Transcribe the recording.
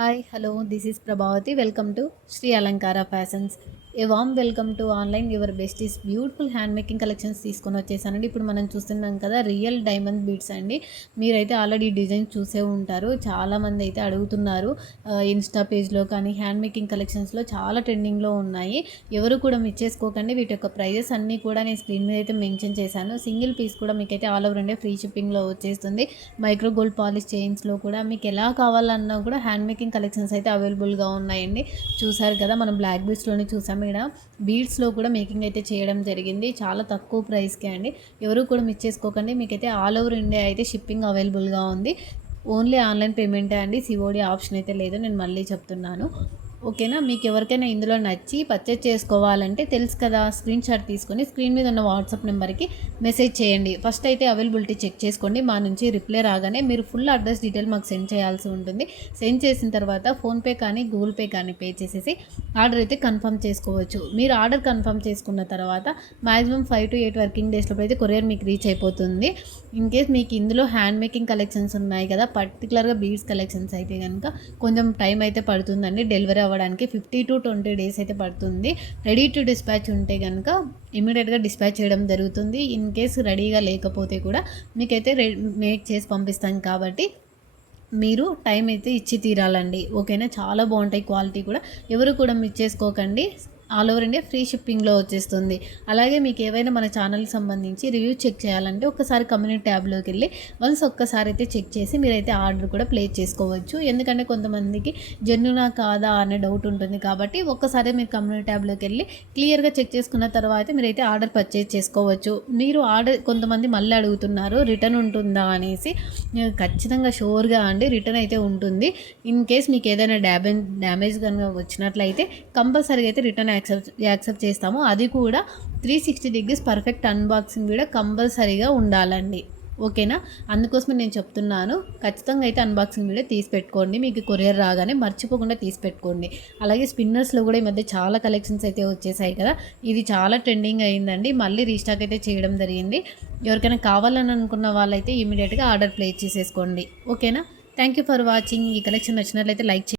Hi, hello, this is Prabhavati. Welcome to Sri Alankara Fashions. A warm welcome to online your best is beautiful hand making collections తీసుకొని వచ్చేసానండి. ఇప్పుడు మనం చూస్తున్నాం కదా, real diamond beads అండి. మీరైతే already design చూసే ఉంటారు. చాలామంది అయితే అడుగుతున్నారు. ఇన్స్టా పేజ్లో కానీ హ్యాండ్ మేకింగ్ కలెక్షన్స్లో చాలా ట్రెండింగ్లో ఉన్నాయి. ఎవరు కూడా మిస్ చేసుకోకండి. వీటి యొక్క ప్రైజెస్ అన్నీ కూడా నేను స్క్రీన్ మీద అయితే మెన్షన్ చేశాను. సింగిల్ పీస్ కూడా మీకైతే ఆల్ ఓవర్ ఇండియా ఫ్రీ షిప్పింగ్లో వచ్చేస్తుంది. మైక్రో గోల్డ్ పాలిష్ చైన్స్లో కూడా మీకు ఎలా కావాలన్నా కూడా హ్యాండ్ మేకింగ్ కలెక్షన్స్ అయితే అవైలబుల్గా ఉన్నాయండి. చూసారు కదా, మనం బ్లాక్ బీడ్స్లోనే చూసాం. ఇక్కడ బీడ్స్లో కూడా మేకింగ్ అయితే చేయడం జరిగింది. చాలా తక్కువ ప్రైస్కే అండి. ఎవరు కూడా మిస్ చేసుకోకండి. మీకైతే ఆల్ ఓవర్ ఇండియా అయితే షిప్పింగ్ అవైలబుల్గా ఉంది. ఓన్లీ ఆన్లైన్ పేమెంటే అండి. సిఓడి ఆప్షన్ అయితే లేదు. నేను మళ్ళీ చెప్తున్నాను. ఓకేనా. మీకు ఎవరికైనా ఇందులో నచ్చి పర్చేజ్ చేసుకోవాలంటే తెలుసు కదా, స్క్రీన్ షాట్ తీసుకొని స్క్రీన్ మీద ఉన్న వాట్సాప్ నెంబర్కి మెసేజ్ చేయండి. ఫస్ట్ అయితే అవైలబిలిటీ చెక్ చేసుకోండి. మా నుంచి రిప్లై రాగానే మీరు ఫుల్ అడ్రస్ డీటెయిల్ మాకు సెండ్ చేయాల్సి ఉంటుంది. సెండ్ చేసిన తర్వాత ఫోన్పే కానీ గూగుల్ పే కానీ పే చేసేసి ఆర్డర్ అయితే కన్ఫర్మ్ చేసుకోవచ్చు. మీరు ఆర్డర్ కన్ఫర్మ్ చేసుకున్న తర్వాత మ్యాక్సిమం 5 to 8 వర్కింగ్ డేస్లో అయితే కొరియర్ మీకు రీచ్ అయిపోతుంది. ఇన్ కేస్ మీకు ఇందులో హ్యాండ్ మేకింగ్ కలెక్షన్స్ ఉన్నాయి కదా, పర్టికులర్గా బీడ్స్ కలెక్షన్స్ అయితే కనుక కొంచెం టైం అయితే పడుతుందండి. డెలివరీ అవ్వడానికి 50 to 20 డేస్ అయితే పడుతుంది. రెడీ టు డిస్పాచ్ ఉంటే కనుక ఇమీడియట్గా డిస్పాచ్ చేయడం జరుగుతుంది. ఇన్ కేసు రెడీగా లేకపోతే కూడా మీకైతే మేక్ చేసి పంపిస్తాం కాబట్టి మీరు టైం అయితే ఇచ్చి తీరాలండి. ఓకేనా. చాలా బాగుంటాయి, క్వాలిటీ కూడా. ఎవరు కూడా మిస్ చేసుకోకండి. ఆల్ ఓవర్ ఇండియా ఫ్రీ షిప్పింగ్లో వచ్చేస్తుంది. అలాగే మీకు ఏవైనా మన ఛానల్కి సంబంధించి రివ్యూ చెక్ చేయాలంటే ఒక్కసారి కమ్యూనిటీ ట్యాబ్లోకి వెళ్ళి ఒక్కసారి అయితే చెక్ చేసి మీరైతే ఆర్డర్ కూడా ప్లేస్ చేసుకోవచ్చు. ఎందుకంటే కొంతమందికి జెన్యునా కాదా అనే డౌట్ ఉంటుంది. కాబట్టి ఒక్కసారి మీరు కమ్యూనిటీ ట్యాబ్లోకి వెళ్ళి క్లియర్గా చెక్ చేసుకున్న తర్వాత మీరైతే ఆర్డర్ పర్చేజ్ చేసుకోవచ్చు. మీరు ఆర్డర్ కొంతమంది మళ్ళీ అడుగుతున్నారు రిటర్న్ ఉంటుందా అనేసి. ఖచ్చితంగా షూర్గా అండి రిటర్న్ అయితే ఉంటుంది. ఇన్ కేస్ మీకు ఏదైనా డ్యామేజ్ కనుక వచ్చినట్లయితే కంపల్సరీగా అయితే రిటర్న్ యాక్సెప్ట్ చేస్తాము. అది కూడా 360 degrees పర్ఫెక్ట్ అన్బాక్సింగ్ కూడా కంపల్సరీగా ఉండాలండి. ఓకేనా. అందుకోసమే నేను చెప్తున్నాను, ఖచ్చితంగా అయితే అన్బాక్సింగ్ వీడియో తీసి పెట్టుకోండి. మీకు కొరియర్ రాగానే మర్చిపోకుండా తీసి పెట్టుకోండి. అలాగే స్పిన్నర్స్లో కూడా ఈ మధ్య చాలా కలెక్షన్స్ అయితే వచ్చేసాయి కదా. ఇది చాలా ట్రెండింగ్ అయిందండి. మళ్ళీ రీస్టాక్ అయితే చేయడం జరిగింది. ఎవరికైనా కావాలని అనుకున్న వాళ్ళైతే ఇమీడియట్గా ఆర్డర్ ప్లేస్ చేసేసుకోండి. ఓకేనా. Thank you for watching. ఈ కలెక్షన్ నచ్చినట్లయితే లైక్ చేయండి.